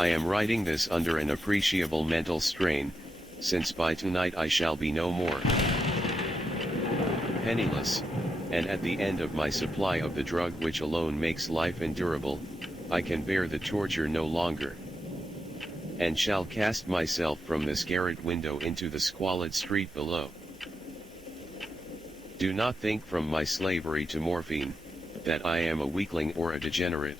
I am writing this under an appreciable mental strain, since by tonight I shall be no more penniless, and at the end of my supply of the drug which alone makes life endurable, I can bear the torture no longer, and shall cast myself from this garret window into the squalid street below. Do not think from my slavery to morphine, that I am a weakling or a degenerate.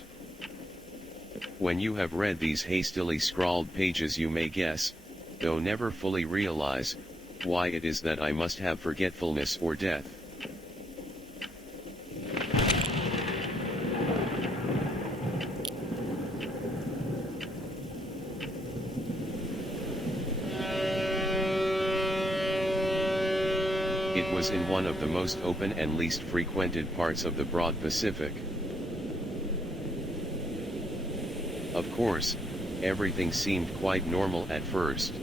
When you have read these hastily scrawled pages you may guess, though never fully realize, why it is that I must have forgetfulness or death. It was in one of the most open and least frequented parts of the broad Pacific. Of course, everything seemed quite normal at first.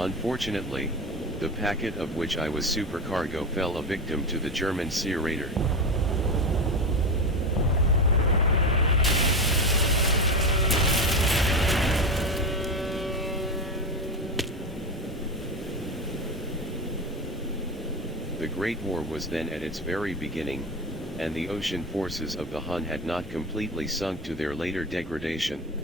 Unfortunately, the packet of which I was supercargo fell a victim to the German sea raider. The Great War was then at its very beginning, and the ocean forces of the Hun had not completely sunk to their later degradation.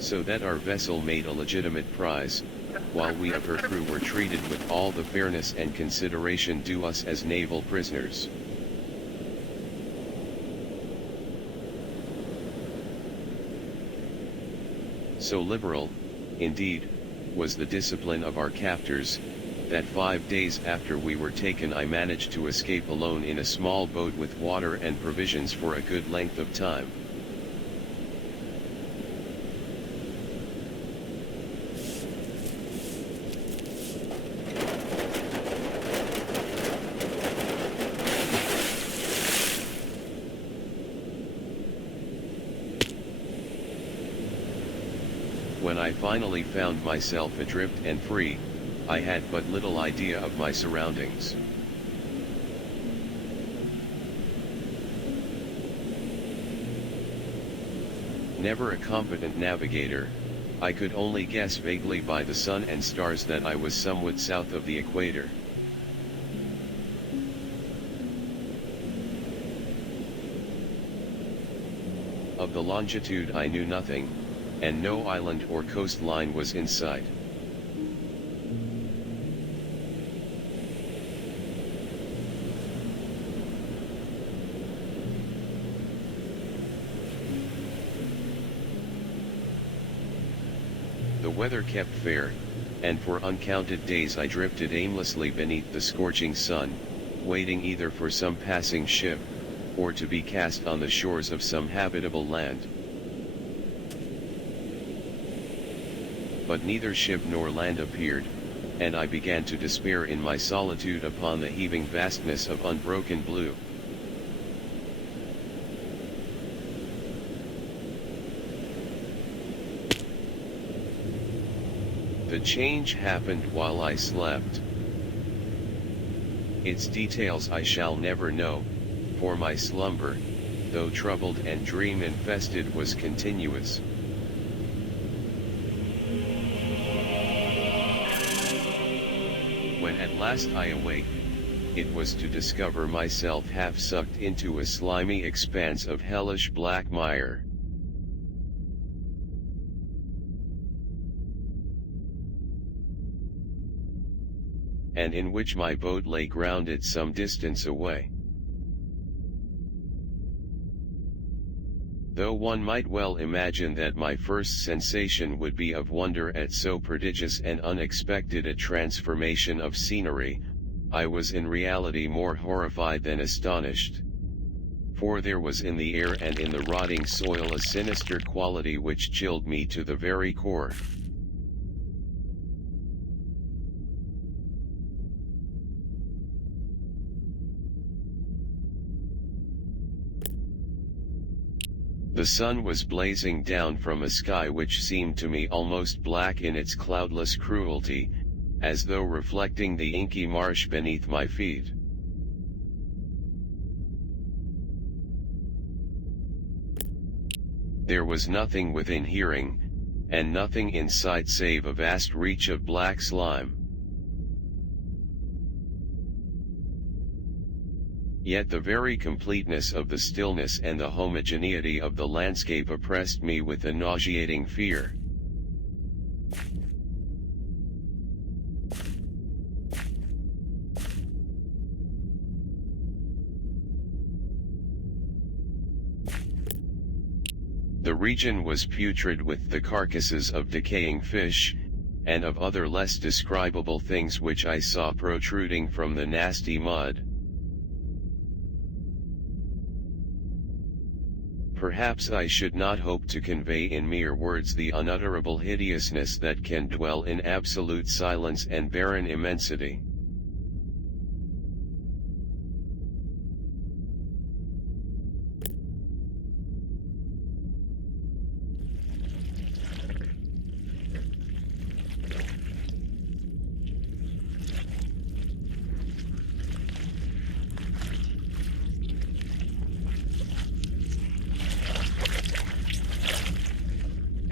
So that our vessel made a legitimate prize, while we of her crew were treated with all the fairness and consideration due us as naval prisoners. So liberal, indeed, was the discipline of our captors, that 5 days after we were taken I managed to escape alone in a small boat with water and provisions for a good length of time. When I finally found myself adrift and free, I had but little idea of my surroundings. Never a competent navigator, I could only guess vaguely by the sun and stars that I was somewhat south of the equator. Of the longitude I knew nothing, and no island or coastline was in sight. The weather kept fair, and for uncounted days I drifted aimlessly beneath the scorching sun, waiting either for some passing ship, or to be cast on the shores of some habitable land. But neither ship nor land appeared, and I began to despair in my solitude upon the heaving vastness of unbroken blue. The change happened while I slept. Its details I shall never know, for my slumber, though troubled and dream-infested, was continuous. When at last I awake, it was to discover myself half sucked into a slimy expanse of hellish black mire. And in which my boat lay grounded some distance away. Though one might well imagine that my first sensation would be of wonder at so prodigious and unexpected a transformation of scenery, I was in reality more horrified than astonished. For there was in the air and in the rotting soil a sinister quality which chilled me to the very core. The sun was blazing down from a sky which seemed to me almost black in its cloudless cruelty, as though reflecting the inky marsh beneath my feet. There was nothing within hearing, and nothing in sight save a vast reach of black slime. Yet the very completeness of the stillness and the homogeneity of the landscape oppressed me with a nauseating fear. The region was putrid with the carcasses of decaying fish, and of other less describable things which I saw protruding from the nasty mud. Perhaps I should not hope to convey in mere words the unutterable hideousness that can dwell in absolute silence and barren immensity.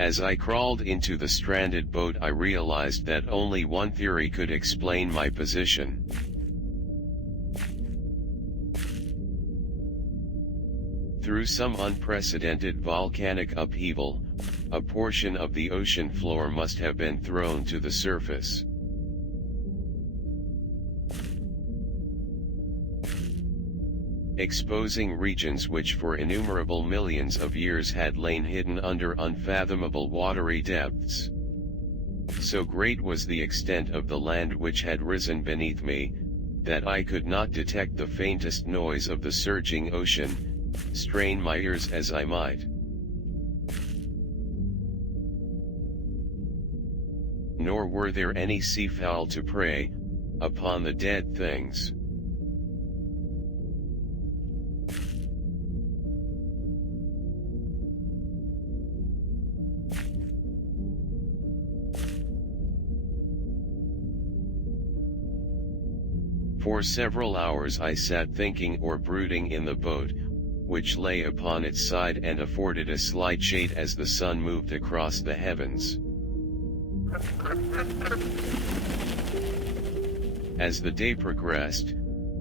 As I crawled into the stranded boat, I realized that only one theory could explain my position. Through some unprecedented volcanic upheaval, a portion of the ocean floor must have been thrown to the surface. Exposing regions which for innumerable millions of years had lain hidden under unfathomable watery depths. So great was the extent of the land which had risen beneath me, that I could not detect the faintest noise of the surging ocean, strain my ears as I might. Nor were there any seafowl to prey upon the dead things. For several hours I sat thinking or brooding in the boat, which lay upon its side and afforded a slight shade as the sun moved across the heavens. As the day progressed,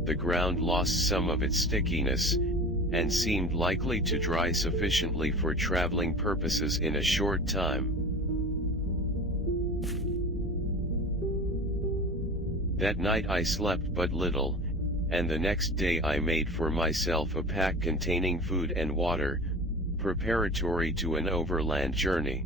the ground lost some of its stickiness, and seemed likely to dry sufficiently for traveling purposes in a short time. That night I slept but little, and the next day I made for myself a pack containing food and water, preparatory to an overland journey.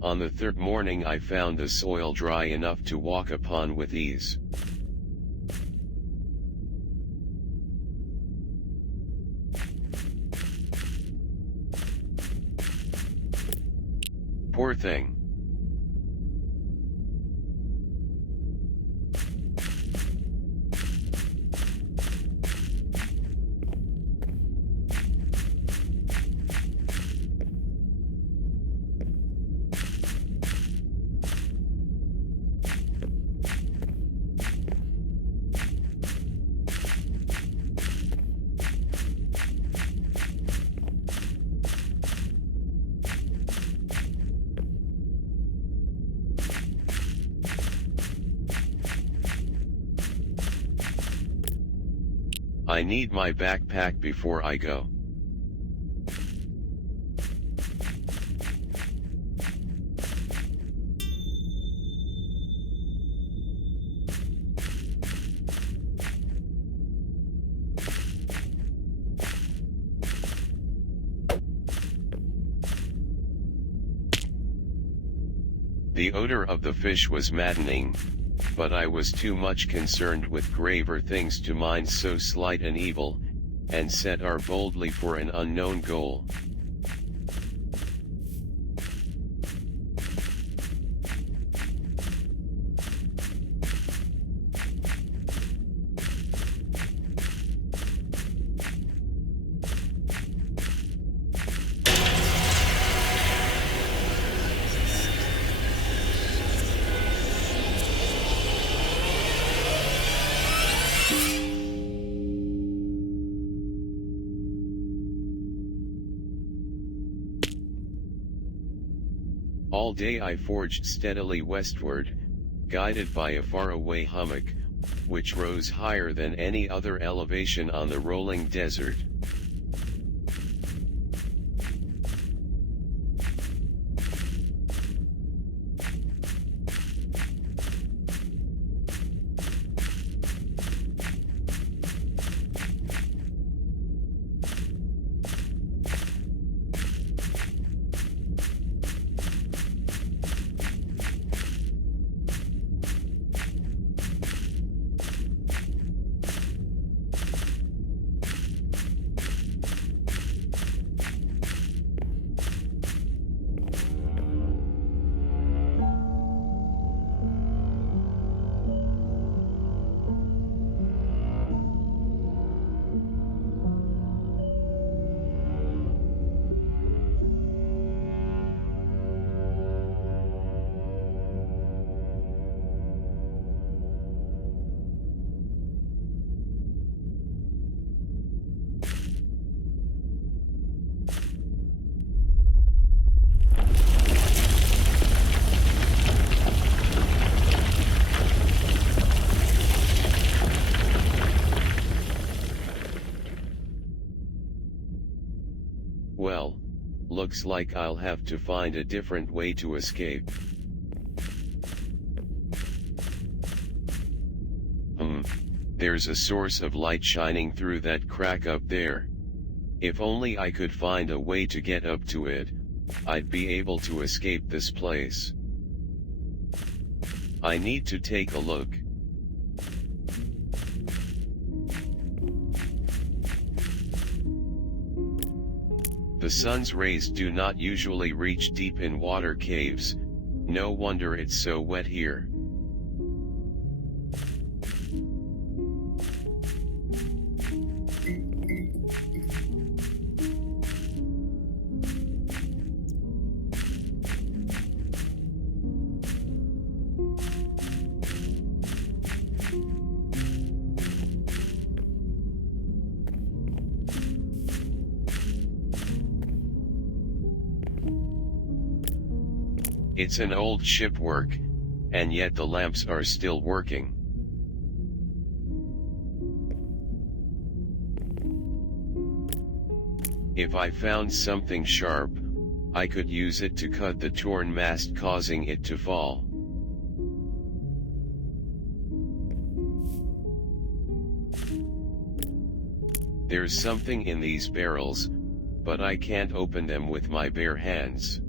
On the third morning I found the soil dry enough to walk upon with ease. Poor thing. I need my backpack before I go. The odor of the fish was maddening, but I was too much concerned with graver things to mind so slight an evil, and set our boldly for an unknown goal. All day I forged steadily westward, guided by a faraway hummock, which rose higher than any other elevation on the rolling desert. Well, looks like I'll have to find a different way to escape. There's a source of light shining through that crack up there. If only I could find a way to get up to it, I'd be able to escape this place. I need to take a look. The sun's rays do not usually reach deep in water caves, no wonder it's so wet here. It's an old shipwork, and yet the lamps are still working. If I found something sharp, I could use it to cut the torn mast, causing it to fall. There's something in these barrels, but I can't open them with my bare hands.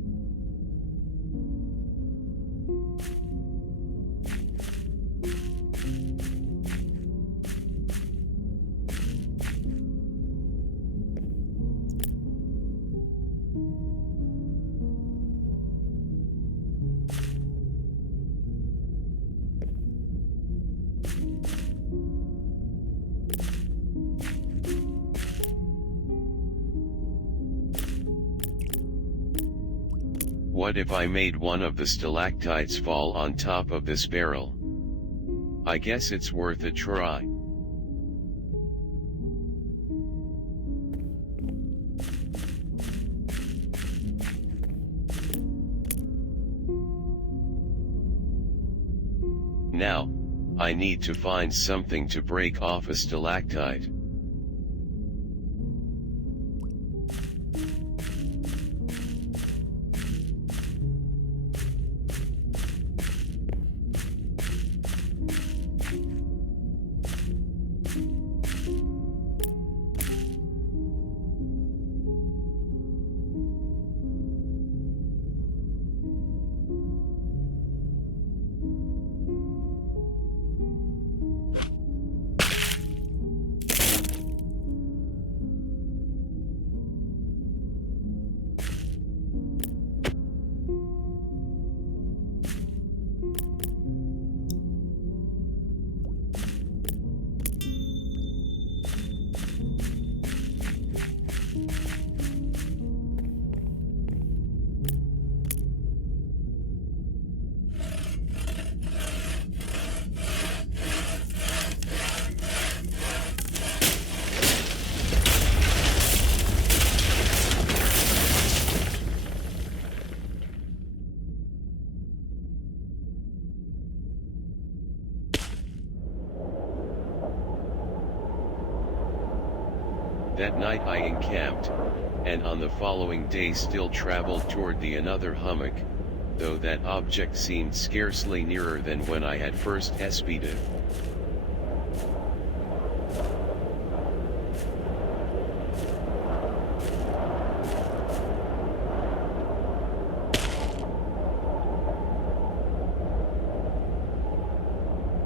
What if I made one of the stalactites fall on top of this barrel? I guess it's worth a try. Now, I need to find something to break off a stalactite. That night I encamped, and on the following day still traveled toward the another hummock, though that object seemed scarcely nearer than when I had first espied it.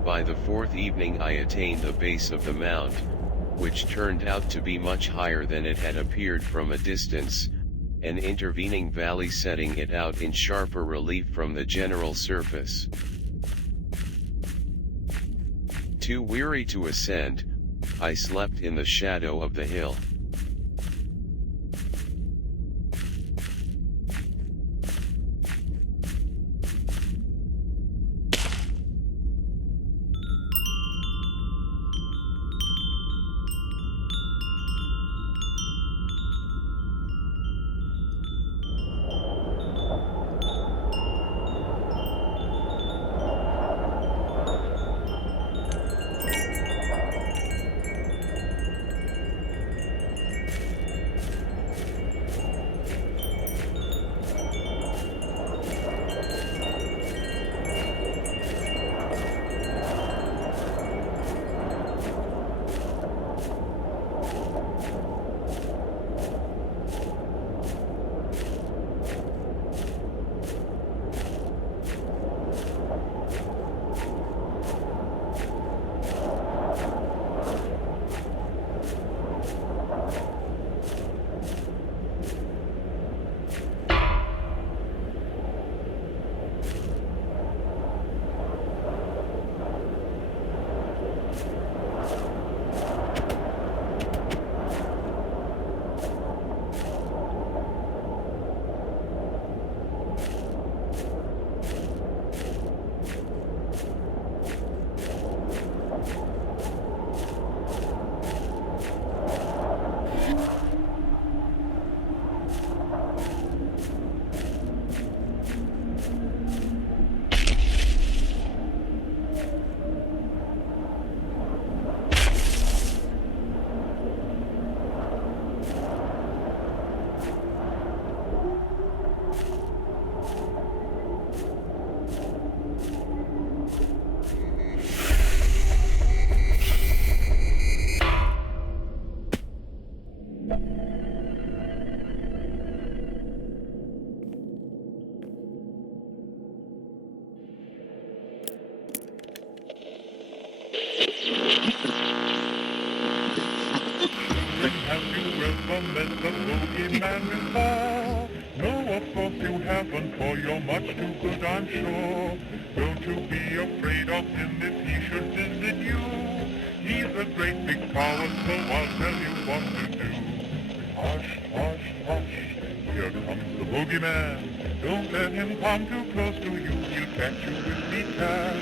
By the fourth evening I attained the base of the mount, which turned out to be much higher than it had appeared from a distance, an intervening valley setting it out in sharper relief from the general surface. Too weary to ascend, I slept in the shadow of the hill. Met the boogeyman before? No, of course you haven't, for you're much too good, I'm sure. Don't you be afraid of him if he should visit you. He's a great big coward, so I'll tell you what to do. Hush, hush, hush, here comes the boogeyman. Don't let him come too close to you, he'll catch you if he can.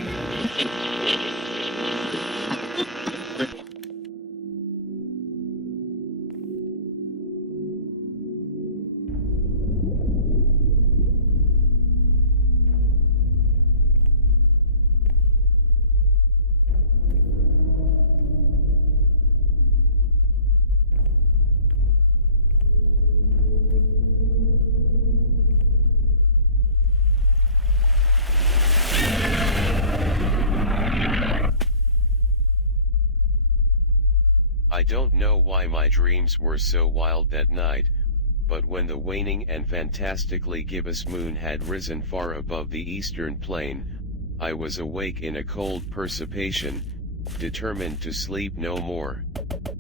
I don't know why my dreams were so wild that night, but when the waning and fantastically gibbous moon had risen far above the eastern plain, I was awake in a cold perspiration, determined to sleep no more.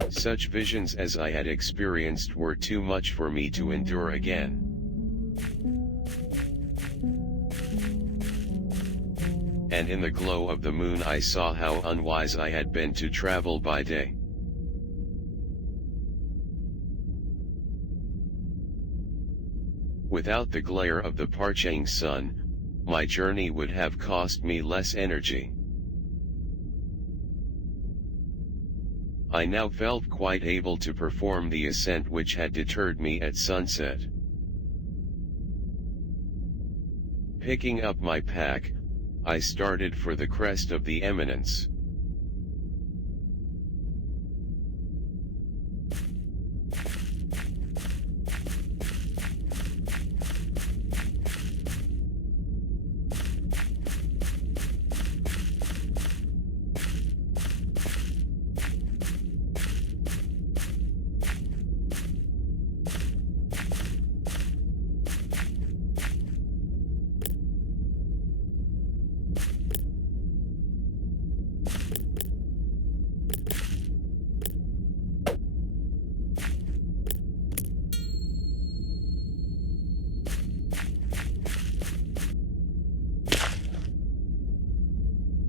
Such visions as I had experienced were too much for me to endure again. And in the glow of the moon I saw how unwise I had been to travel by day. Without the glare of the parching sun, my journey would have cost me less energy. I now felt quite able to perform the ascent which had deterred me at sunset. Picking up my pack, I started for the crest of the eminence.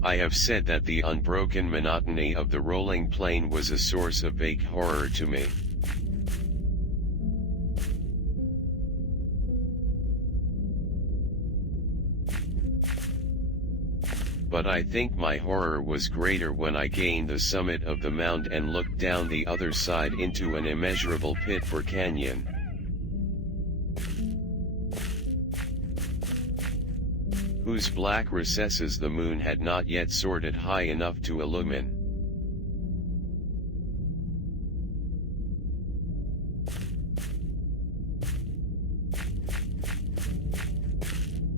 I have said that the unbroken monotony of the rolling plain was a source of vague horror to me. But I think my horror was greater when I gained the summit of the mound and looked down the other side into an immeasurable pit or canyon, whose black recesses the moon had not yet soared high enough to illumine.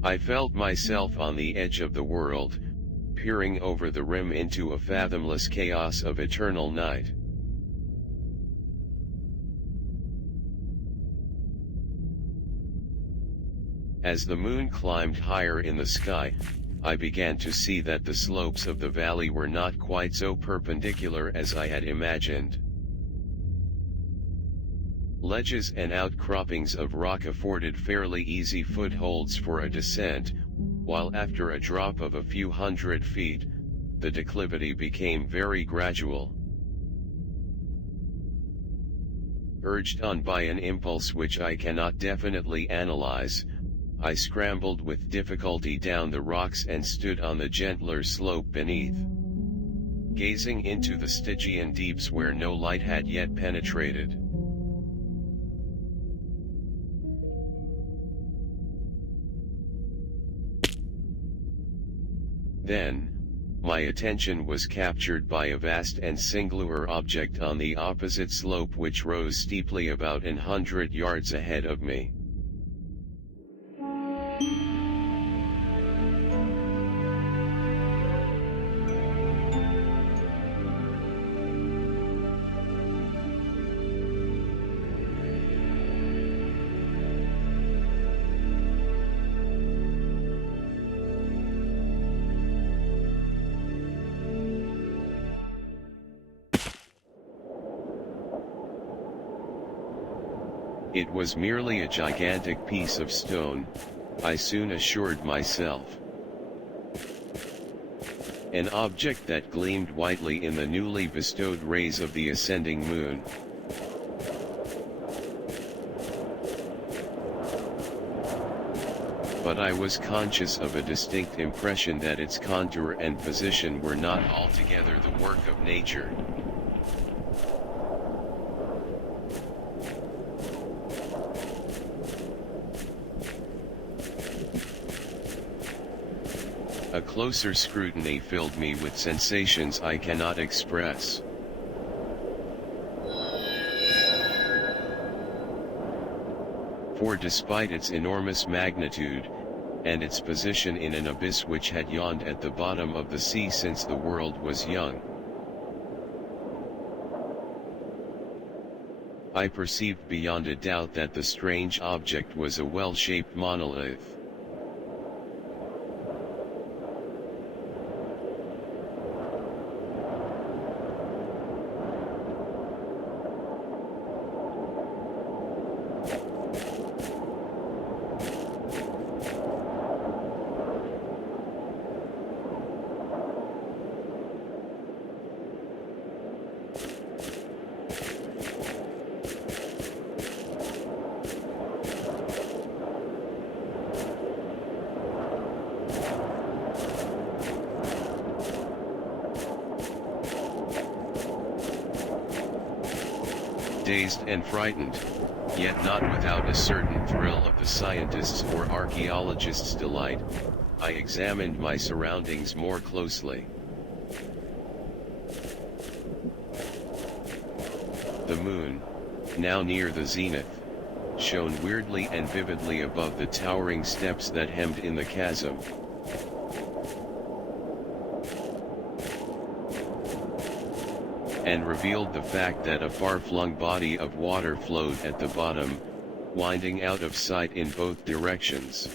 I felt myself on the edge of the world, peering over the rim into a fathomless chaos of eternal night. As the moon climbed higher in the sky, I began to see that the slopes of the valley were not quite so perpendicular as I had imagined. Ledges and outcroppings of rock afforded fairly easy footholds for a descent, while after a drop of a few hundred feet, the declivity became very gradual. Urged on by an impulse which I cannot definitely analyze, I scrambled with difficulty down the rocks and stood on the gentler slope beneath, gazing into the Stygian deeps where no light had yet penetrated. Then, my attention was captured by a vast and singular object on the opposite slope which rose steeply about 100 yards ahead of me. It was merely a gigantic piece of stone, I soon assured myself. An object that gleamed whitely in the newly bestowed rays of the ascending moon. But I was conscious of a distinct impression that its contour and position were not altogether the work of nature. A closer scrutiny filled me with sensations I cannot express. For despite its enormous magnitude, and its position in an abyss which had yawned at the bottom of the sea since the world was young, I perceived beyond a doubt that the strange object was a well-shaped monolith. Dazed and frightened, yet not without a certain thrill of the scientist's or archaeologist's delight, I examined my surroundings more closely. The moon, now near the zenith, shone weirdly and vividly above the towering steps that hemmed in the chasm. And revealed the fact that a far-flung body of water flowed at the bottom, winding out of sight in both directions.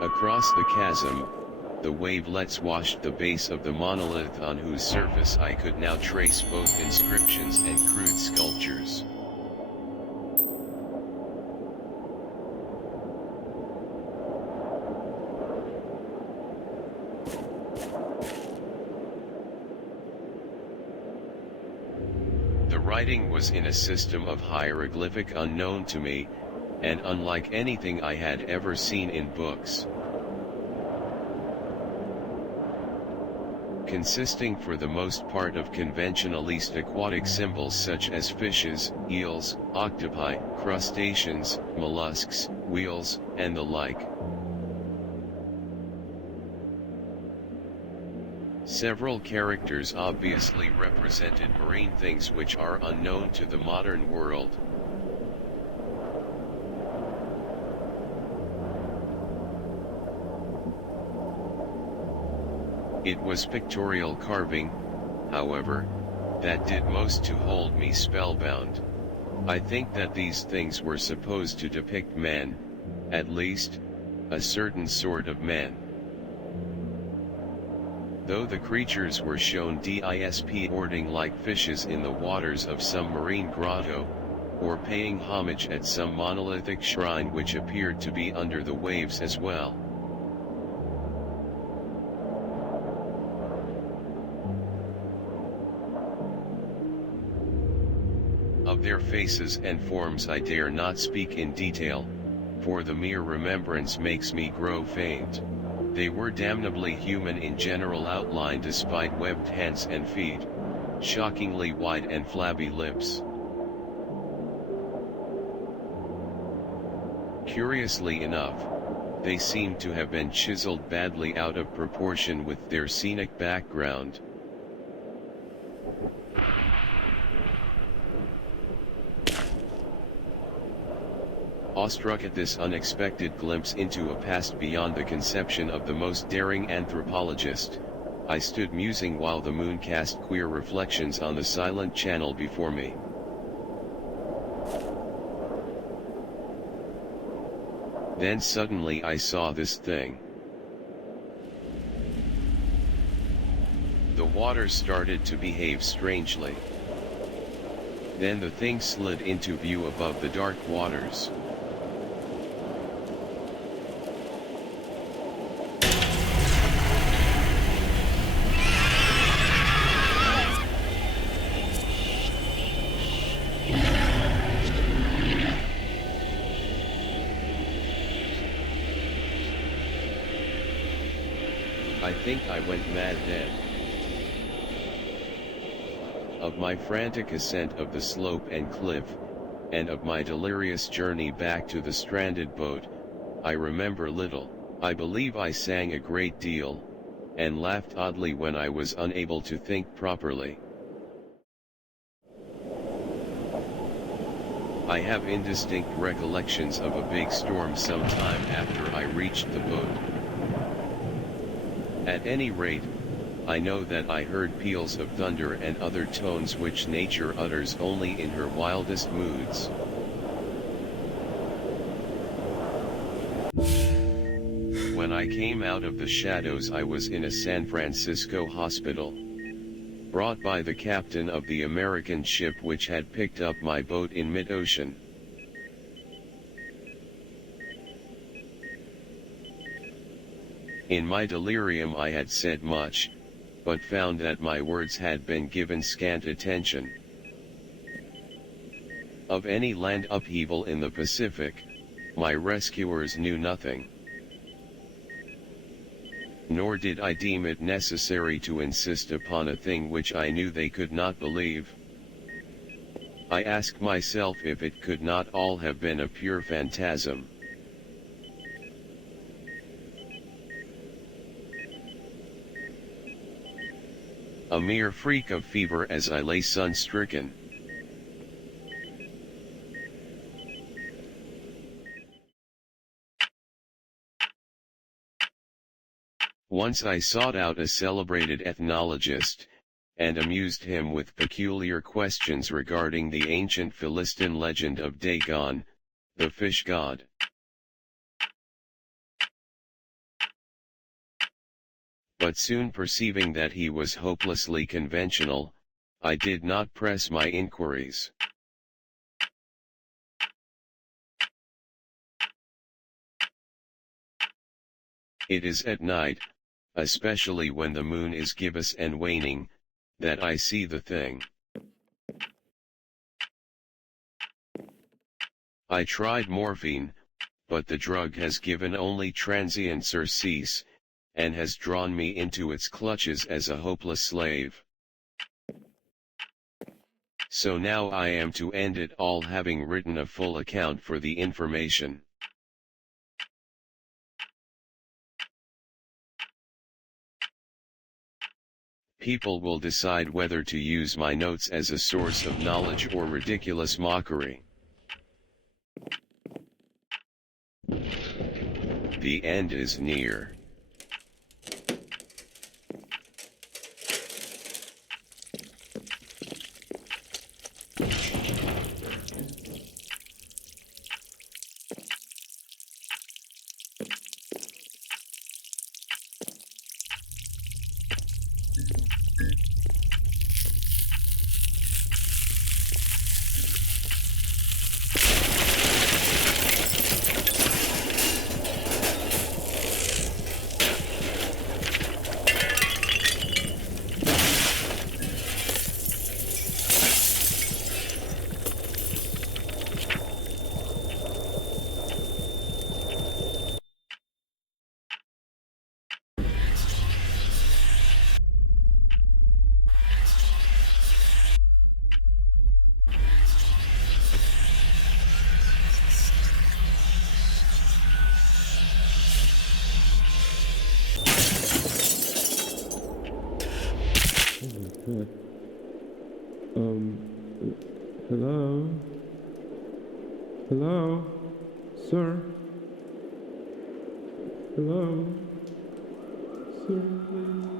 Across the chasm, the wavelets washed the base of the monolith on whose surface I could now trace both inscriptions and crude sculptures. writing was in a system of hieroglyphic unknown to me, and unlike anything I had ever seen in books. Consisting for the most part of conventionalist aquatic symbols such as fishes, eels, octopi, crustaceans, mollusks, wheels, and the like. Several characters obviously represented marine things which are unknown to the modern world. It was pictorial carving, however, that did most to hold me spellbound. I think that these things were supposed to depict men, at least, a certain sort of men. Though the creatures were shown disporting like fishes in the waters of some marine grotto, or paying homage at some monolithic shrine which appeared to be under the waves as well. Of their faces and forms I dare not speak in detail, for the mere remembrance makes me grow faint. They were damnably human in general outline despite webbed hands and feet, shockingly wide and flabby lips. Curiously enough, they seemed to have been chiseled badly out of proportion with their scenic background. Awestruck at this unexpected glimpse into a past beyond the conception of the most daring anthropologist, I stood musing while the moon cast queer reflections on the silent channel before me. Then suddenly I saw this thing. The water started to behave strangely. Then the thing slid into view above the dark waters. I think I went mad then. Of my frantic ascent of the slope and cliff, and of my delirious journey back to the stranded boat, I remember little. I believe I sang a great deal, and laughed oddly when I was unable to think properly. I have indistinct recollections of a big storm some time after I reached the boat. At any rate, I know that I heard peals of thunder and other tones which nature utters only in her wildest moods. When I came out of the shadows, I was in a San Francisco hospital, brought by the captain of the American ship which had picked up my boat in mid-ocean. In my delirium I had said much, but found that my words had been given scant attention. Of any land upheaval in the Pacific, my rescuers knew nothing. Nor did I deem it necessary to insist upon a thing which I knew they could not believe. I asked myself if it could not all have been a pure phantasm. A mere freak of fever as I lay sun-stricken. Once I sought out a celebrated ethnologist, and amused him with peculiar questions regarding the ancient Philistine legend of Dagon, the fish god. But soon perceiving that he was hopelessly conventional, I did not press my inquiries. It is at night, especially when the moon is gibbous and waning, that I see the thing. I tried morphine, but the drug has given only transient surcease, and has drawn me into its clutches as a hopeless slave. So now I am to end it all, having written a full account for the information. People will decide whether to use my notes as a source of knowledge or ridiculous mockery. The end is near. Hello? Hello? Sir? Hello? Sir, please?